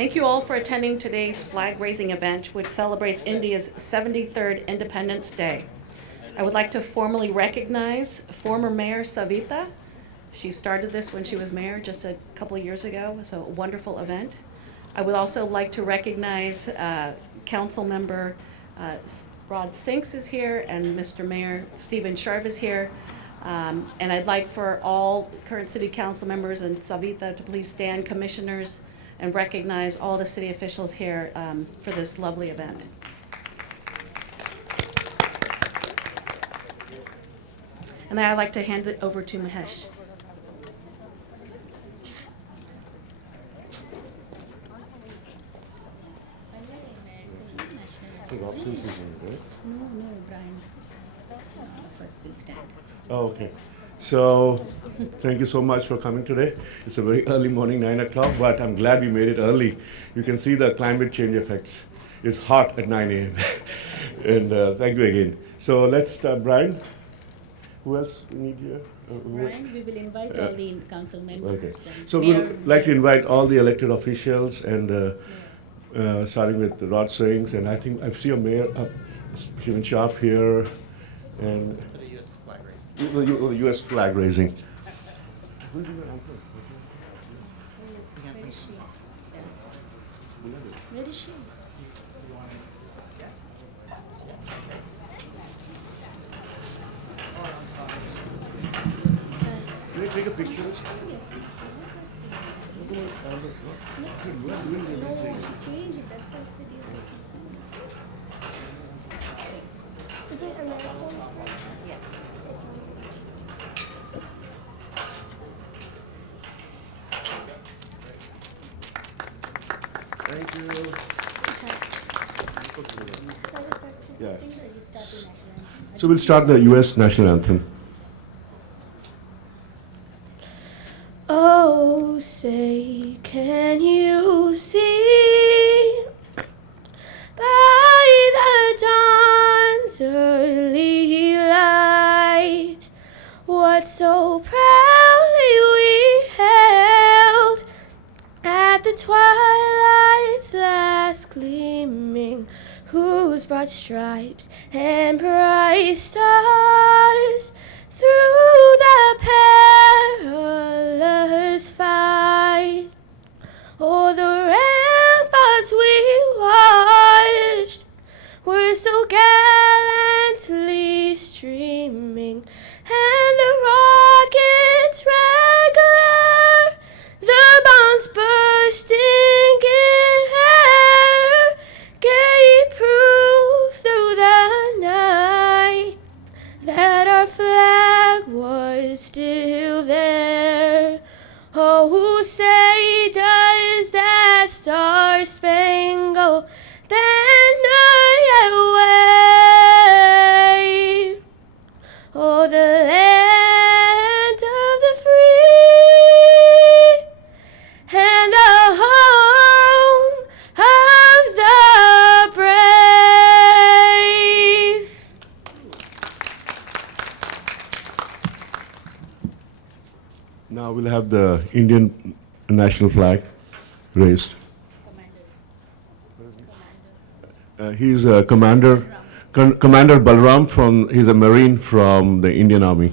Thank you all for attending today's flag-raising event, which celebrates India's 73rd Independence Day. I would like to formally recognize former Mayor Savita. She started this when she was mayor just a couple of years ago. It was a wonderful event. I would also like to recognize Council Member Rod Sinks is here, and Mr. Mayor Stephen Sharp is here. And I'd like for all current city council members and Savita to please stand, commissioners, and recognize all the city officials here for this lovely event. And then I'd like to hand it over to Mahesh. No, Brian. First we'll stand. Oh, okay. So, thank you so much for coming today. It's a very early morning, 9 o'clock, but I'm glad we made it early. You can see the climate change effects. It's hot at 9 a.m. And thank you again. So let's start, Brian. Who else we need here? Brian, we will invite all the council members. Okay. and So we mayor. would like to invite all the elected officials and starting with Rod Sings, and I think I see a mayor, Stephen Schaff here, and the U.S. flag raising. Where is she? Where is she? Can I take a picture? No, she changed it. That's what it Is it American? Yeah. Thank you. Yeah. Sing that you start the national anthem. So we'll start the U.S. national anthem. Oh, say, can you see by the dawn's early light what so proudly we held at the twilight's last gleaming, whose broad stripes and bright stars through the perilous fight, oh, the ramparts we watched were so gallantly streaming, and the rockets regular, the bombs bursting in air, gave proof through the night that our flag was still there. Oh, who say does that star-spangled banner yet wave? Oh, the land of the free and the home of the brave. Now we'll have the Indian national flag raised. He's a commander, Commander Balram he's a Marine from the Indian Army.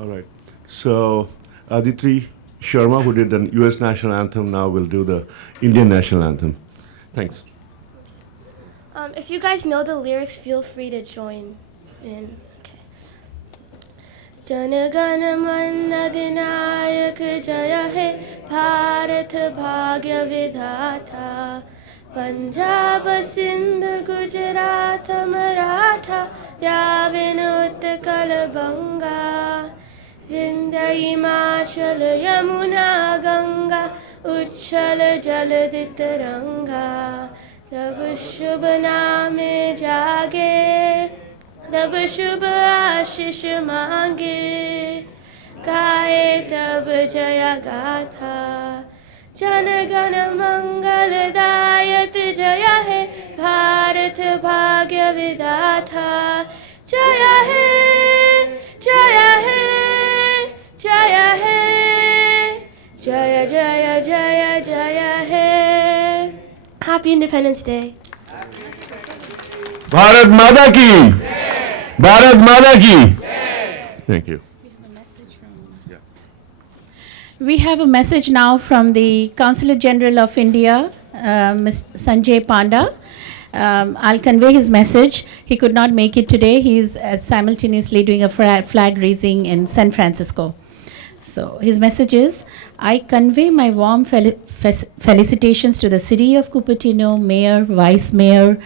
All right. So Aditri Sharma, who did the U.S. national anthem, now will do the Indian national anthem. Thanks. If you guys know the lyrics, feel free to join in. Okay. Jana Gana Mana Dinayak Jaya He Bharat Bhagya Vidhata Punjab Sindh Gujarat Maratha Yavinut Kalabanga Vindhya Himachal Yamuna Ganga Uchchal Jaladit Ranga तब शुभ नामे जागे तब शुभ आशीष मांगे गाए तब जय गाथा जन गण मंगलदायक जय हे भारत भाग्य विधाता जय हे जय हे जय हे जय जय जय जय हे Happy Independence Day. Bharat Mata ki! Bharat Mata ki! Thank you. We have a message now from the Consulate General of India, Ms. Sanjay Panda. I'll convey his message. He could not make it today. He is simultaneously doing a flag raising in San Francisco. So his message is, I convey my warm felicitations to the City of Cupertino, Mayor, Vice Mayor,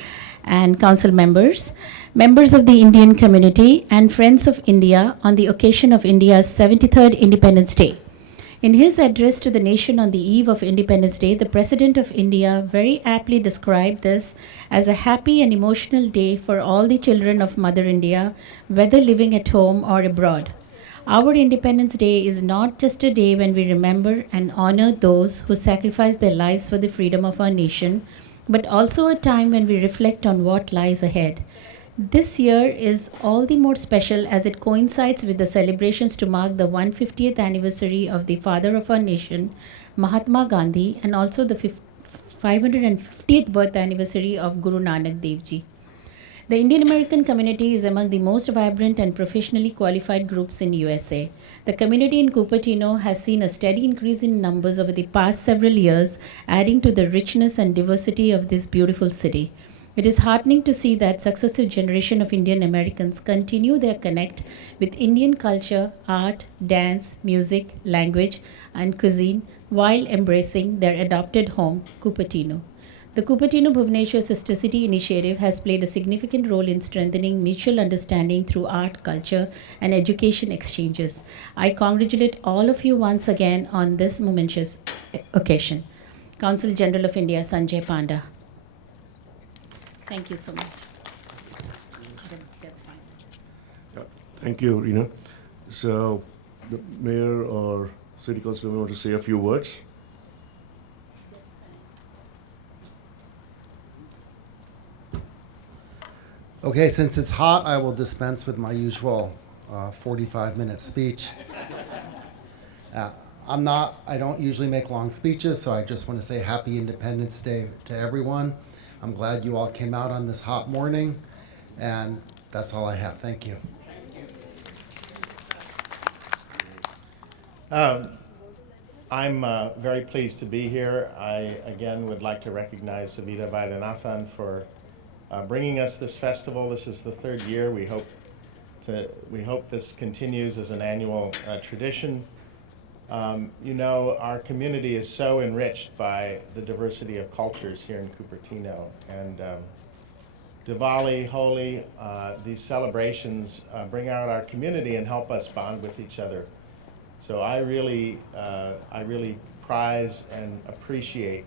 and Council members, members of the Indian community, and friends of India on the occasion of India's 73rd Independence Day. In his address to the nation on the eve of Independence Day, the President of India very aptly described this as a happy and emotional day for all the children of Mother India, whether living at home or abroad. Our Independence Day is not just a day when we remember and honor those who sacrificed their lives for the freedom of our nation, but also a time when we reflect on what lies ahead. This year is all the more special as it coincides with the celebrations to mark the 150th anniversary of the father of our nation, Mahatma Gandhi, and also the 550th birth anniversary of Guru Nanak Dev Ji. The Indian American community is among the most vibrant and professionally qualified groups in USA. The community in Cupertino has seen a steady increase in numbers over the past several years, adding to the richness and diversity of this beautiful city. It is heartening to see that successive generation of Indian Americans continue their connect with Indian culture, art, dance, music, language, and cuisine while embracing their adopted home, Cupertino. The Cupertino Bhubaneswar Sister City initiative has played a significant role in strengthening mutual understanding through art, culture, and education exchanges. I congratulate all of you once again on this momentous occasion. Consul General of India, Sanjay Panda. Thank you so much. Thank you, Rina. So, the mayor or city councilor want to say a few words. Okay, since it's hot, I will dispense with my usual 45-minute speech. I don't usually make long speeches, so I just want to say Happy Independence Day to everyone. I'm glad you all came out on this hot morning, and that's all I have. Thank you. I'm very pleased to be here. I, again, would like to recognize Savita Vaidyanathan for bringing us this festival. This is the third year. We hope this continues as an annual tradition. You know, our community is so enriched by the diversity of cultures here in Cupertino. And Diwali, Holi, these celebrations bring out our community and help us bond with each other. So I really prize and appreciate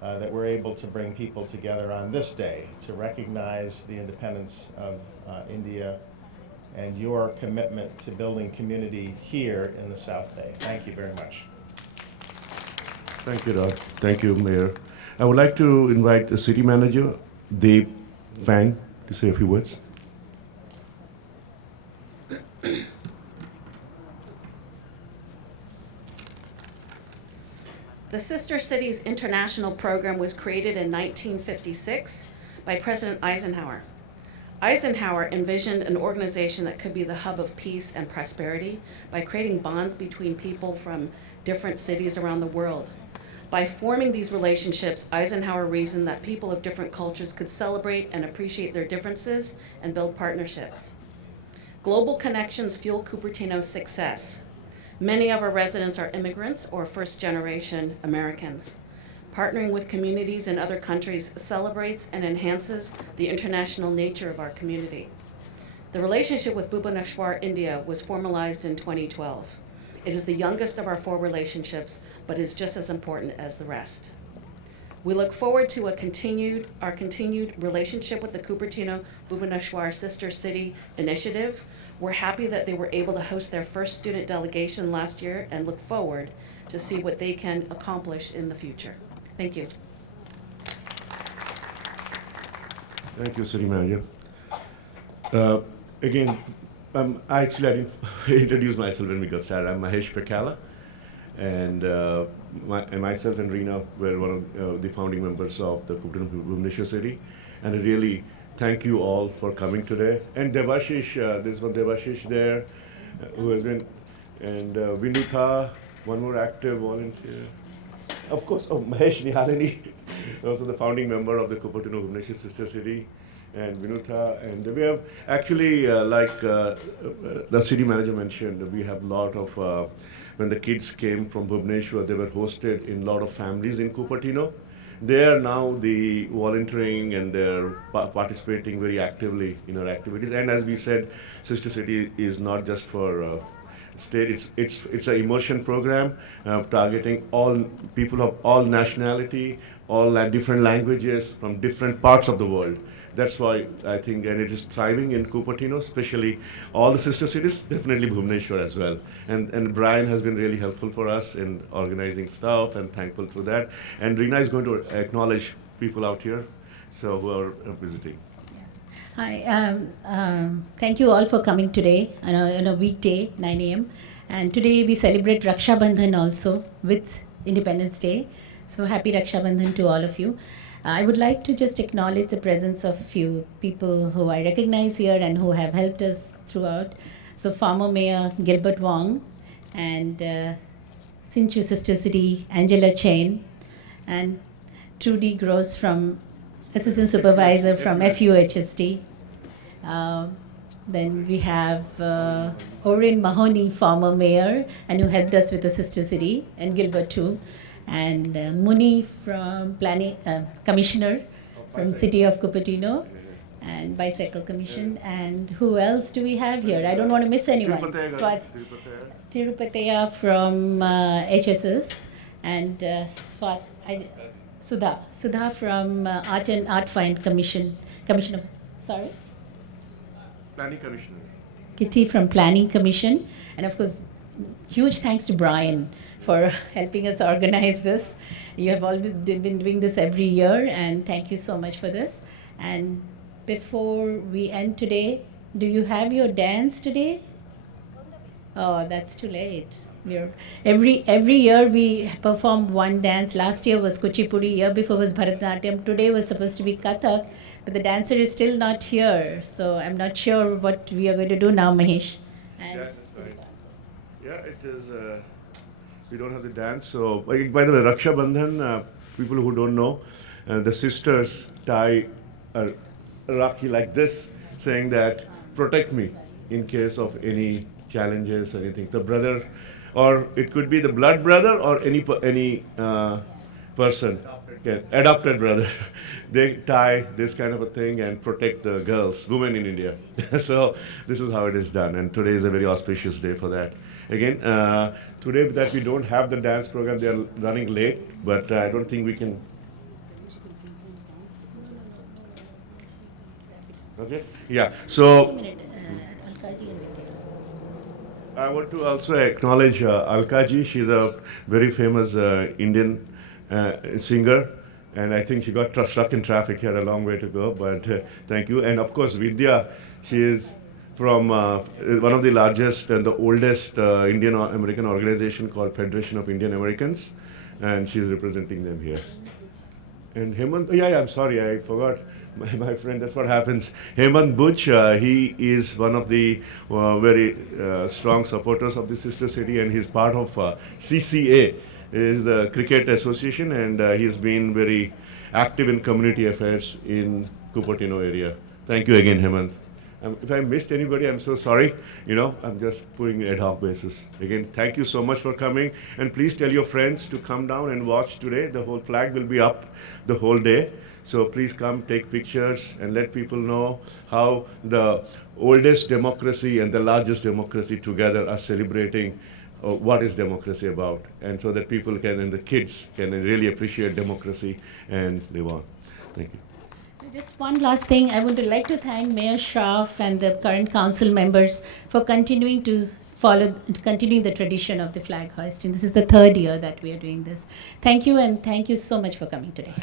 that we're able to bring people together on this day to recognize the independence of India and your commitment to building community here in the South Bay. Thank you very much. Thank you, Rod. Thank you, Mayor. I would like to invite the city manager, Dave Fang, to say a few words. The Sister Cities International Program was created in 1956 by President Eisenhower. Eisenhower envisioned an organization that could be the hub of peace and prosperity by creating bonds between people from different cities around the world. By forming these relationships, Eisenhower reasoned that people of different cultures could celebrate and appreciate their differences and build partnerships. Global connections fuel Cupertino's success. Many of our residents are immigrants or first-generation Americans. Partnering with communities in other countries celebrates and enhances the international nature of our community. The relationship with Bhubaneswar, India was formalized in 2012. It is the youngest of our 4 relationships, but is just as important as the rest. We look forward to our continued relationship with the Cupertino Bhubaneswar Sister City Initiative. We're happy that they were able to host their first student delegation last year and look forward to see what they can accomplish in the future. Thank you. Thank you, City Manager. Again, I didn't introduce myself when we got started. I'm Mahesh Pekala, and myself and Reena were one of the founding members of the Cupertino Bhubaneswar City. And I really thank you all for coming today. And Devashish, there's one Devashish there who has been, and Vinutha, one more active volunteer. Of course, Mahesh Nihalini, also the founding member of the Cupertino Bhubaneswar Sister City, and Vinutha. And we have actually, the city manager mentioned, we have a lot of, when the kids came from Bhubaneswar, they were hosted in a lot of families in Cupertino. They are now the volunteering and they're participating very actively in our activities. And as we said, Sister City is not just for state, it's an immersion program targeting all people of all nationality, all different languages from different parts of the world. That's why I think, and it is thriving in Cupertino, especially all the sister cities, definitely Bhubaneswar as well. And Brian has been really helpful for us in organizing stuff, and thankful for that. And Reena is going to acknowledge people out here, so who are visiting. Hi, thank you all for coming today on a weekday, 9 a.m. And today we celebrate Raksha Bandhan also with Independence Day. So happy Raksha Bandhan to all of you. I would like to just acknowledge the presence of few people who I recognize here and who have helped us throughout. So former Mayor Gilbert Wong and Sinchu Sister City Angela Chain and Trudy Gross from Assistant Supervisor from FUHST. Then we have Orin Mahoney, former mayor, and who helped us with the Sister City, and Gilbert too. And Muni from Planning Commissioner from City of Cupertino and Bicycle Commission. And who else do we have here? I don't want to miss anyone. Tirupataya from HSS and Sudha from Art and Art Find Commissioner. Sorry? Planning Commissioner. Kitty from Planning Commission. And of course, huge thanks to Brian for helping us organize this. You have always been doing this every year, and thank you so much for this. And before we end today, do you have your dance today? Oh, that's too late. Every year we perform one dance. Last year was Kuchipudi, year before was Bharatanatyam. Today was supposed to be Kathak, but the dancer is still not here. So I'm not sure what we are going to do now, Mahesh. And Yes, that's right. Yeah, it is. We don't have the dance. So, by the way, Raksha Bandhan, people who don't know, the sisters tie a Rakhi like this, saying that protect me in case of any challenges or anything. The brother, or it could be the blood brother or any person, adopted brother. They tie this kind of a thing and protect the girls, women in India. So this is how it is done, and today is a very auspicious day for that. Again, today that we don't have the dance program, they are running late, but I don't think we can. Okay, yeah, so I want to also acknowledge Alkaji. She's a very famous Indian singer, and I think she got stuck in traffic here, a long way to go, but thank you. And of course, Vidya, she is from one of the largest and the oldest Indian American organization called Federation of Indian Americans, and she's representing them here. And Hemant, I'm sorry, I forgot my friend, that's what happens. Hemant Butch, he is one of the very strong supporters of the Sister City, and he's part of CCA, is the Cricket Association, and he's been very active in community affairs in Cupertino area. Thank you again, Hemant. If I missed anybody, I'm so sorry. I'm just putting ad hoc basis. Again, thank you so much for coming, and please tell your friends to come down and watch today. The whole flag will be up the whole day. So please come, take pictures, and let people know how the oldest democracy and the largest democracy together are celebrating what is democracy about, and so that people can, and the kids can really appreciate democracy and live on. Thank you. Just one last thing, I would like to thank Mayor Shroff and the current council members for continuing the tradition of the flag hoisting. This is the 3rd year that we are doing this. Thank you, and thank you so much for coming today.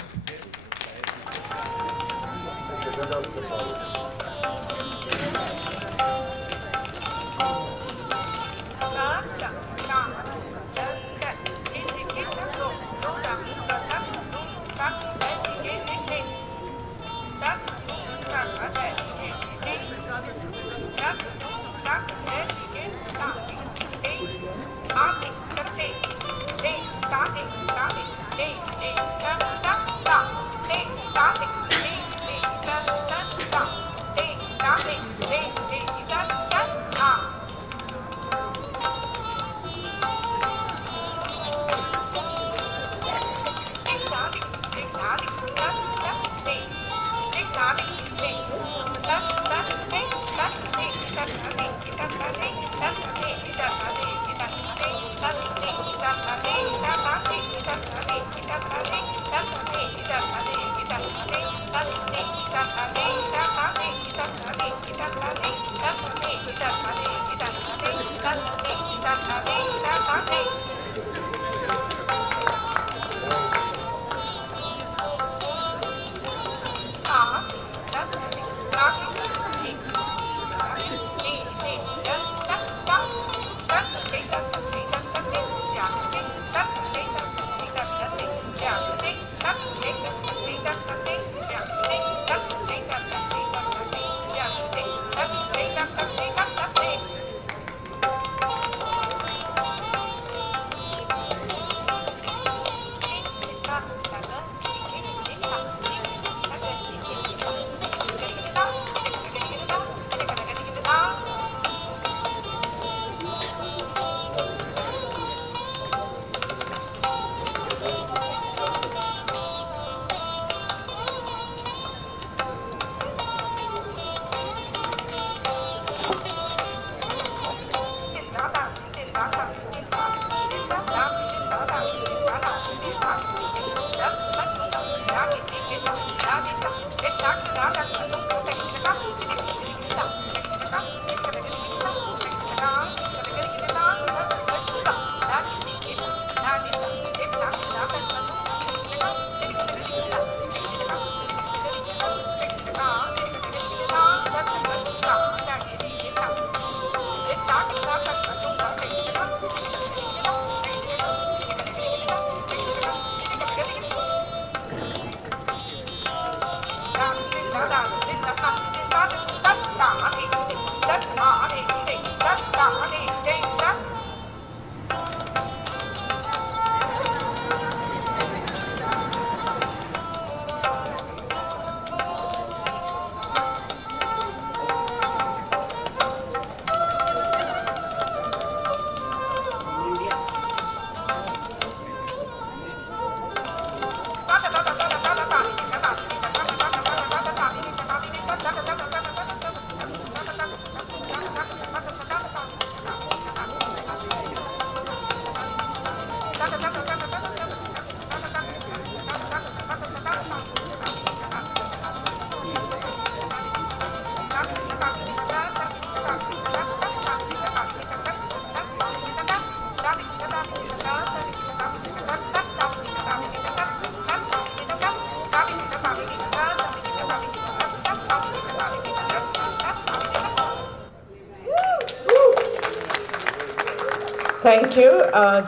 Thank you.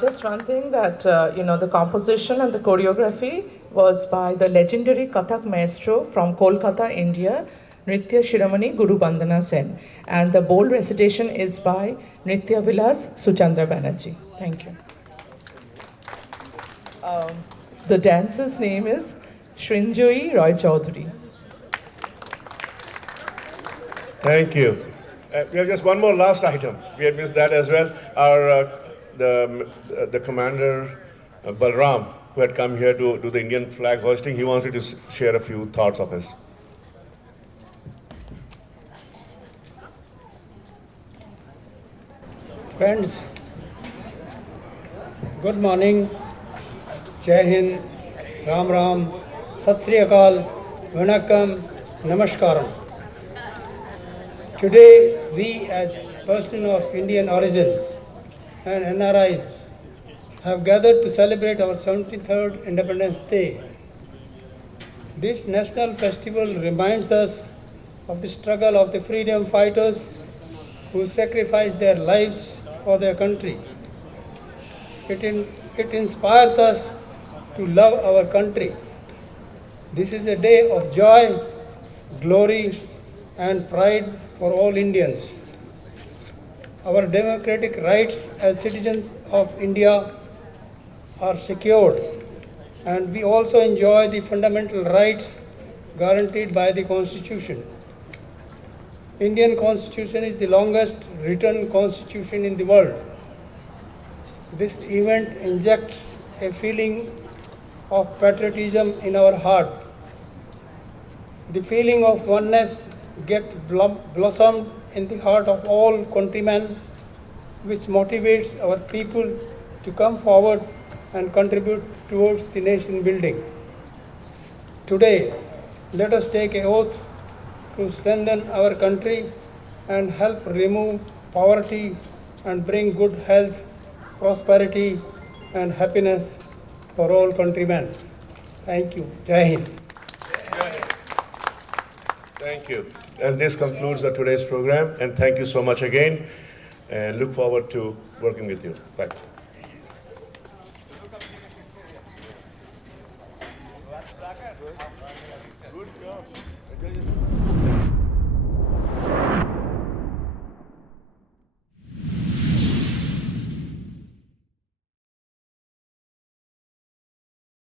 Just one thing that, the composition and the choreography was by the legendary Kathak maestro from Kolkata, India, Nritya Shiromani Guru Bandana Sen. And the bold recitation is by Nritya Vilas Suchandra Banerjee. Thank you. The dancer's name is Shrinjoy Roy Chaudhary. Thank you. We have just one more last item. We had missed that as well. The commander, Balram, who had come here to do the Indian flag hoisting, he wanted to share a few thoughts of his. Friends, good morning, Jai Hind, Ram Ram, Sat Sri Akal, Vanakkam, Namaskaram. Today, we as persons of Indian origin and NRIs have gathered to celebrate our 73rd Independence Day. This national festival reminds us of the struggle of the freedom fighters who sacrificed their lives for their country. It inspires us to love our country. This is a day of joy, glory, and pride for all Indians. Our democratic rights as citizens of India are secured, and we also enjoy the fundamental rights guaranteed by the Constitution. Indian Constitution is the longest written constitution in the world. This event injects a feeling of patriotism in our heart. The feeling of oneness gets blossomed in the heart of all countrymen, which motivates our people to come forward and contribute towards the nation building. Today, let us take an oath to strengthen our country and help remove poverty and bring good health, prosperity, and happiness for all countrymen. Thank you. Jai Hind. Thank you. And this concludes today's program. And thank you so much again. And look forward to working with you. Bye. Good job.